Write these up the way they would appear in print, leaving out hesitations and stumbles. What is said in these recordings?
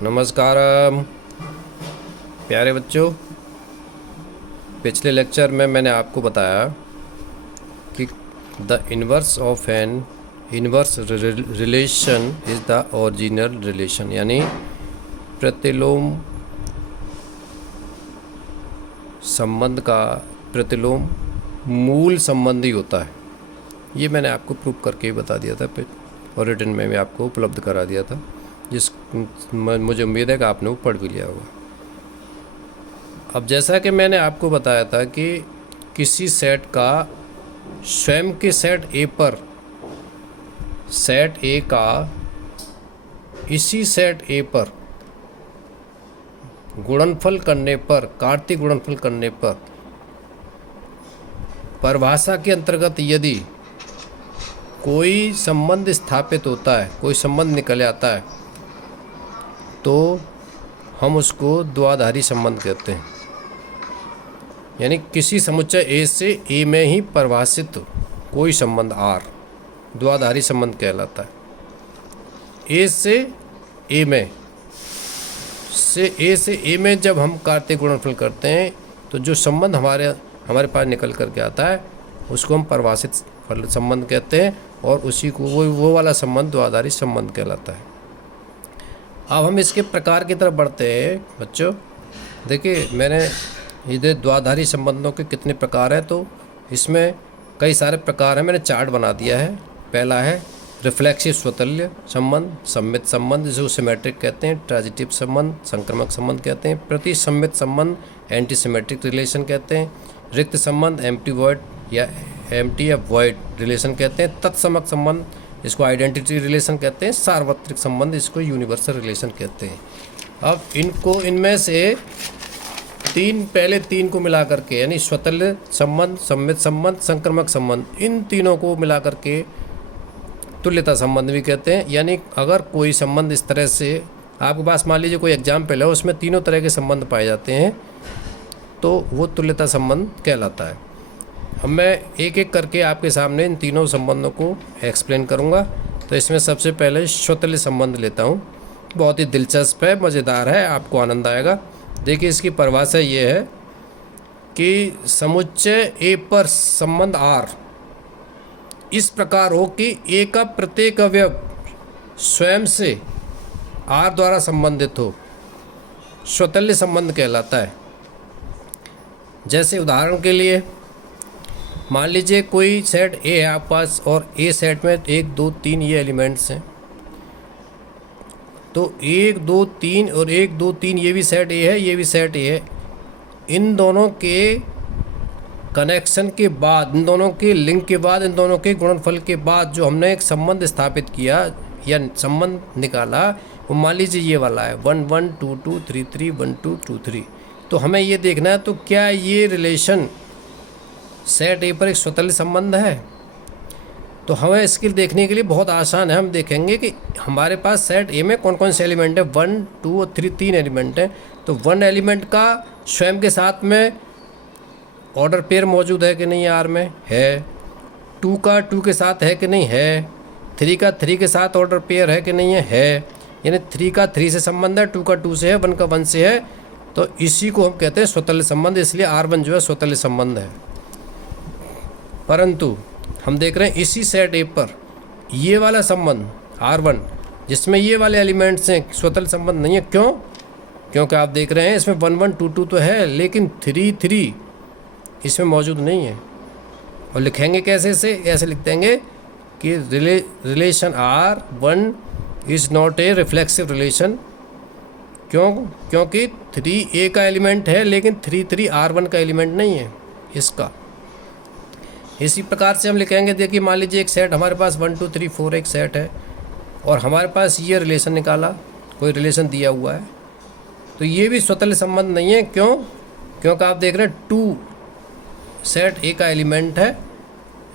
नमस्कार प्यारे बच्चों। पिछले लेक्चर में मैंने आपको बताया कि the inverse of an inverse relation is the original relation, यानी प्रतिलोम संबंध का प्रतिलोम मूल संबंध ही होता है। ये मैंने आपको प्रूव करके ही बता दिया था और रिटन में भी आपको उपलब्ध करा दिया था, मुझे उम्मीद है कि आपने वो पढ़ भी लिया होगा। अब जैसा कि मैंने आपको बताया था कि किसी सेट का स्वयं के सेट ए पर सेट ए का इसी सेट ए पर गुणनफल करने पर, कार्तीय गुणनफल करने पर, परिभाषा के अंतर्गत यदि कोई संबंध स्थापित होता है, कोई संबंध निकल आता है, तो हम उसको द्विआधारी संबंध कहते हैं। यानी किसी समुच्चय ए से ए में ही परिभाषित कोई संबंध आर द्विआधारी संबंध कहलाता है। ए से ए में जब हम कार्तीय गुणनफल करते हैं तो जो संबंध हमारे पास निकल करके आता है उसको हम परिभाषित संबंध कहते हैं, और उसी को वो वाला संबंध द्विआधारी संबंध कहलाता है। अब हम इसके प्रकार की तरफ बढ़ते हैं बच्चों। देखिए, मैंने इधर द्विआधारी संबंधों के कितने प्रकार हैं, तो इसमें कई सारे प्रकार हैं। मैंने चार्ट बना दिया है। पहला है रिफ्लेक्सिव स्वतुल्य संबंध, सम्मित संबंध जिसको सिमेट्रिक कहते हैं, ट्रांजिटिव संबंध, संक्रमक संबंध कहते हैं, प्रतिसम्मित संबंध एंटी सिमेट्रिक रिलेशन कहते हैं, रिक्त संबंध एम्प्टी या वॉइड रिलेशन कहते हैं, तत्समक संबंध इसको आइडेंटिटी रिलेशन कहते हैं, सार्वत्रिक संबंध इसको यूनिवर्सल रिलेशन कहते हैं। अब इनमें से पहले तीन को मिला करके, यानी स्वतुल्य संबंध, सम्मित संबंध, संक्रमक संबंध, इन तीनों को मिला करके तुल्यता संबंध भी कहते हैं। यानी अगर कोई संबंध इस तरह से आपके पास, मान लीजिए कोई एग्जाम्पल है, उसमें तीनों तरह के संबंध पाए जाते हैं, तो वो तुल्यता संबंध कहलाता है। अब मैं एक एक करके आपके सामने इन तीनों संबंधों को एक्सप्लेन करूंगा। तो इसमें सबसे पहले स्वतुल्य संबंध लेता हूं। बहुत ही दिलचस्प है, मज़ेदार है, आपको आनंद आएगा। देखिए, इसकी परिभाषा ये है कि समुच्चय ए पर संबंध आर इस प्रकार हो कि ए का प्रत्येक अवयव स्वयं से आर द्वारा संबंधित हो, स्वतुल्य संबंध कहलाता है। जैसे उदाहरण के लिए मान लीजिए कोई सेट ए है आपके पास, और ए सेट में 1 2 3 ये एलिमेंट्स हैं। तो 1 2 3 और 1 2 3 ये भी सेट ए है, ये भी सेट ए है। इन दोनों के कनेक्शन के बाद, इन दोनों के लिंक के बाद, इन दोनों के गुणनफल के बाद जो हमने एक संबंध स्थापित किया या संबंध निकाला, वो मान लीजिए ये वाला है 1 1 2 2 3 3 1 2 2 3। तो हमें ये देखना है, तो क्या ये रिलेशन सेट ए पर एक स्वतुल्य संबंध है? तो हमें इसके देखने के लिए बहुत आसान है। हम देखेंगे कि हमारे पास सेट ए में कौन कौन से एलिमेंट है। 1 2 और 3 तीन एलिमेंट हैं। तो 1 एलिमेंट का स्वयं के साथ में ऑर्डर पेयर मौजूद है कि नहीं, आर में है। 2 का 2 के साथ है कि नहीं, है। 3 का 3 के साथ ऑर्डर पेयर है कि नहीं है। यानी 3 का 3 से संबंध है, 2 का 2 से है, 1 का 1 से है। तो इसी को हम कहते हैं स्वतुल्य संबंध, इसलिए R1 जो है स्वतुल्य संबंध है। परंतु हम देख रहे हैं इसी सेट ए पर ये वाला संबंध R1 जिसमें ये वाले एलिमेंट्स हैं, स्वतुल्य संबंध नहीं है। क्यों? क्योंकि आप देख रहे हैं इसमें 1 1 2 2 तो है, लेकिन 3 3 इसमें मौजूद नहीं है। और लिखेंगे कैसे से? ऐसे लिख देंगे कि relation R1 is not a reflexive relation. क्यों? क्योंकि 3 ए का एलिमेंट है, लेकिन 3 3 R1 का एलिमेंट नहीं है इसका। इसी प्रकार से हम लिखेंगे, देखिए मान लीजिए एक सेट हमारे पास 1 2 3 4 एक सेट है, और हमारे पास ये रिलेशन निकाला, कोई रिलेशन दिया हुआ है, तो ये भी स्वतुल्य संबंध नहीं है। क्यों? क्योंकि आप देख रहे हैं 2 सेट ए का एलिमेंट है,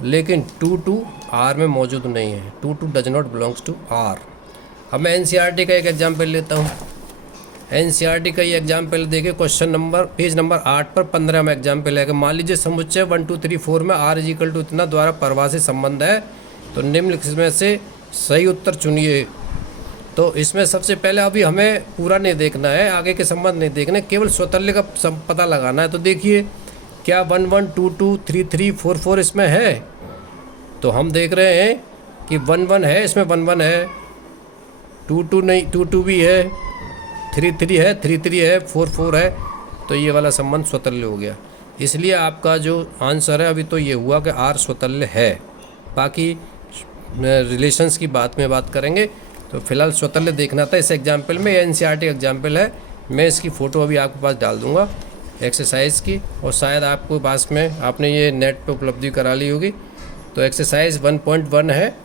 लेकिन 2 2 आर में मौजूद नहीं है। 2 2 does not belongs to R. अब मैं एनसीईआरटी का एक एग्जाम्पल लेता हूँ। एनसीईआरटी का ये एग्जाम्पल देखिए, क्वेश्चन नंबर पेज नंबर 8 पर 15 में एग्जाम्पल है कि मान लीजिए समुच्चय 1 2 3 4 में R = इतना द्वारा परिभाषित संबंध है, तो निम्नलिखित में से सही उत्तर चुनिए। तो इसमें सबसे पहले अभी हमें पूरा नहीं देखना है, आगे के संबंध नहीं देखने, केवल स्वतल्य का पता लगाना है। तो देखिए क्या 1 1 2 2 3 3 4 4 इसमें है। तो हम देख रहे हैं कि 1 1 है, इसमें 1 1 है, 2 2 नहीं, 2 2 भी है, 3 3 है, 3 3 है, 4 4 है। तो ये वाला संबंध स्वतल्य हो गया। इसलिए आपका जो आंसर है अभी तो ये हुआ कि आर स्वतल्य है। बाकी रिलेशंस की बात में बात करेंगे। तो फिलहाल स्वतल्य देखना था इस एग्जाम्पल में। एनसीईआरटी एग्जाम्पल है, मैं इसकी फ़ोटो अभी आपके पास डाल दूंगा एक्सरसाइज की, और शायद आपको पास में आपने ये नेट पे उपलब्धि करा ली होगी। तो एक्सरसाइज 1.1 है,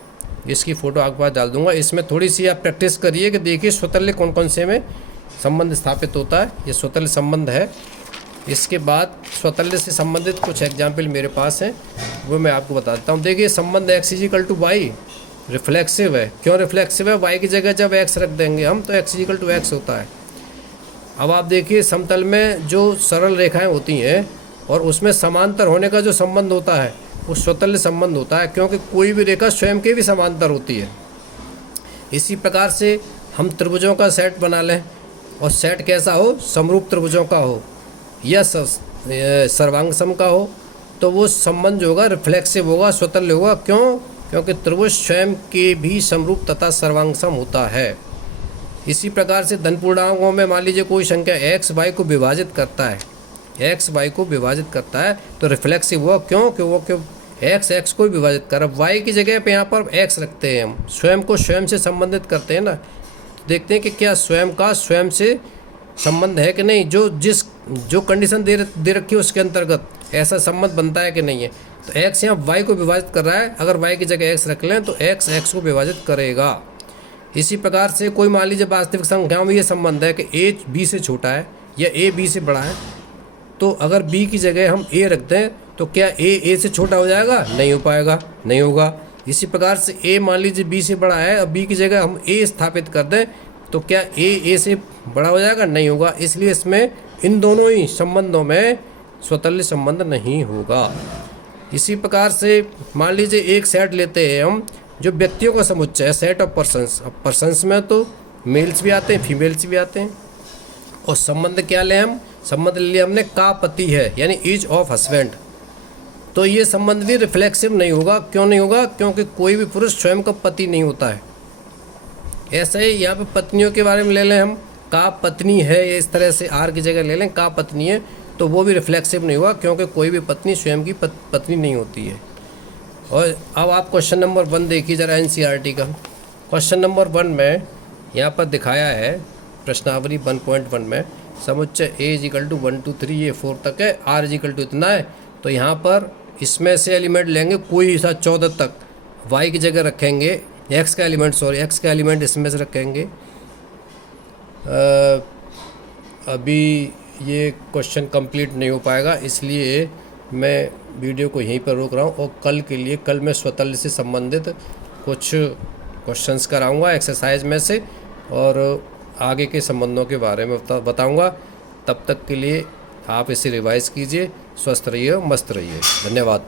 इसकी फ़ोटो आपके पास डाल दूंगा। इसमें थोड़ी सी आप प्रैक्टिस करिए कि देखिए स्वतल्य कौन कौन से में संबंध स्थापित होता है। ये स्वतल्य संबंध है। इसके बाद स्वतल्य से संबंधित कुछ एग्जाम्पल मेरे पास हैं, वो मैं आपको बता देता हूँ। देखिए संबंध x = y रिफ्लेक्सिव है। क्यों रिफ्लेक्सिव है? y की जगह जब x रख देंगे हम तो x = x होता है। अब आप देखिए समतल में जो सरल रेखाएं होती हैं और उसमें समांतर होने का जो संबंध होता है वो स्वतल्य संबंध होता है, क्योंकि कोई भी रेखा स्वयं के भी समांतर होती है। इसी प्रकार से हम त्रिभुजों का सेट बना लें, और सेट कैसा हो? समरूप त्रिभुजों का हो या सर्वांग सम का हो, तो वो संबंध जो होगा रिफ्लेक्सिव होगा, स्वतल्य होगा। क्यों? क्योंकि त्रिभुज स्वयं के भी समरूप तथा सर्वांग सम होता है। इसी प्रकार से धन पूर्णांकों में मान लीजिए कोई संख्या x y को विभाजित करता है, x y को विभाजित करता है तो रिफ्लेक्सिव हुआ। क्यों? क्यों x x को विभाजित कर, अब y की जगह पे यहाँ पर x रखते हैं, हम स्वयं को स्वयं से संबंधित करते हैं ना। देखते हैं कि क्या स्वयं का स्वयं से संबंध है कि नहीं, जो कंडीशन दे रखी है उसके अंतर्गत ऐसा संबंध बनता है कि नहीं है। तो x यहाँ y को विभाजित कर रहा है, अगर y की जगह x रख लें तो x x को विभाजित करेगा। इसी प्रकार से कोई मान लीजिए वास्तविक संख्याओं में ये संबंध है कि a b से छोटा है या a b से बड़ा है, तो अगर b की जगह हम a रख दें तो क्या a से छोटा हो जाएगा? नहीं हो पाएगा, नहीं होगा। इसी प्रकार से a मान लीजिए b से बड़ा है, अब b की जगह हम a स्थापित कर दें तो क्या a से बड़ा हो जाएगा? नहीं होगा। इसलिए इसमें इन दोनों ही संबंधों में स्वतल्य संबंध नहीं होगा। इसी प्रकार से मान लीजिए एक सेट लेते हैं हम जो व्यक्तियों का समुच्चय है, सेट ऑफ पर्सन्स। अब पर्सन्स में तो मेल्स भी आते हैं, फीमेल्स भी आते हैं। और संबंध क्या लें हम? संबंध ले लिया हमने का पति है, यानी इज ऑफ हस्बैंड। तो ये संबंध भी रिफ्लेक्सिव नहीं होगा। क्यों नहीं होगा? क्योंकि कोई भी पुरुष स्वयं का पति नहीं होता है। ऐसे ही यहाँ पे पत्नियों के बारे में ले लें हम, का पत्नी है, ये इस तरह से आर की जगह ले लें का पत्नी है, तो वो भी रिफ्लेक्सिव नहीं हुआ, क्योंकि कोई भी पत्नी स्वयं की पत्नी नहीं होती है। और अब आप क्वेश्चन नंबर 1 देखिए ज़रा एनसीईआरटी का। क्वेश्चन नंबर 1 में यहाँ पर दिखाया है प्रश्नावली 1.1 में समुच्चय a = 1 2 3 ये 4 तक है, r = इतना है। तो यहाँ पर इसमें से एलिमेंट लेंगे कोई सा 14 तक, y की जगह रखेंगे x का एलिमेंट इसमें से रखेंगे। अभी ये क्वेश्चन कंप्लीट नहीं हो पाएगा, इसलिए मैं वीडियो को यहीं पर रोक रहा हूँ। और कल मैं स्वतल्य से संबंधित कुछ क्वेश्चंस कराऊंगा एक्सरसाइज में से, और आगे के संबंधों के बारे में बताऊंगा। तब तक के लिए आप इसे रिवाइज़ कीजिए। स्वस्थ रहिए, मस्त रहिए। धन्यवाद।